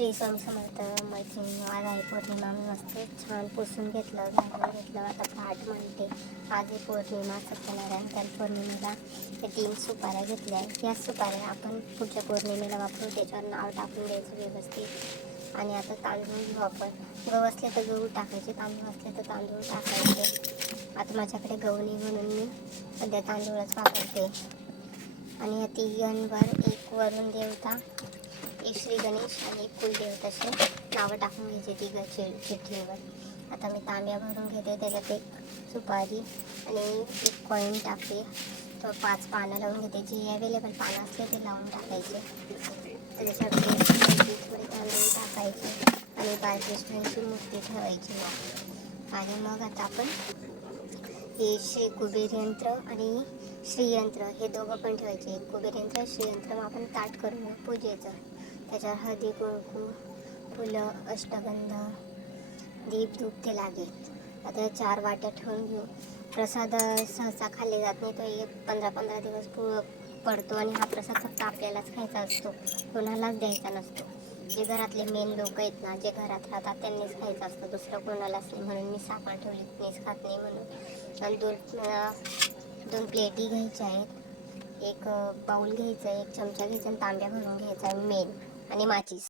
श्री स्वामी समर्थ मैत्रिणी आज आहे पौर्णिमा मी मस्त छान पुसून घेतलं झाडून घेतलं आता पाठ म्हणते. आज आहे पौर्णिमा सत्यनारायण त्या पौर्णिमेला तीन सुपाऱ्या घेतल्या. आहेत या सुपाऱ्या आपण पुढच्या पौर्णिमेला वापरू त्याच्यावर नाव टाकून द्यायचं व्यवस्थित. आणि आता तांदूळ घेऊ आपण गहू असले तर गहू टाकायचे तांदूळ असले तर तांदूळ टाकायचे. आता माझ्याकडे गहू नाही म्हणून मी सध्या तांदूळच वापरते. आणि या तिघांवर एक वरून देवता एक श्री गणेश आणि एक कुलदेवताचे नावं टाकून घ्यायचे तिघं चि चिठ्ठीवर आता मी तांब्या भरून घेते त्याच्यात एक सुपारी आणि एक कॉईन टाकते. तर पाच पानं लावून घेते. जे अवेलेबल पानं असले ते लावून टाकायचे. त्याच्यावर थोडे तांदूळ टाकायचे आणि बालकृष्णांची मूर्ती ठेवायची आणि मग आता आपण हे श्री कुबेर यंत्र आणि श्रीयंत्र हे दोघं पण ठेवायचे. कुबेर यंत्र श्रीयंत्र. मग आपण ताट करून पूजेचं. त्याच्यावर हळदी कुंकू फुलं अष्टगंध दीप धूप ते लागेल आता चार वाट्या ठेवून घेऊ. प्रसाद सहसा खाल्ले जात नाही तो एक पंधरा पंधरा दिवस पु पडतो आणि हा प्रसाद फक्त आपल्यालाच खायचा असतो. कोणालाच द्यायचा नसतो. जे घरातले मेन लोक आहेत ना जे घरात राहतात त्यांनीच खायचं असतं. दुसरं कोणालाच नाही. म्हणून मी साखर ठेवली मीच खात नाही म्हणून. आणि दोन दोन प्लेटी घ्यायच्या आहेत. एक बाऊल घ्यायचं आहे एक चमचा घ्यायचा आणि तांब्या भरून घ्यायचा आहे मेन. आणि माचीस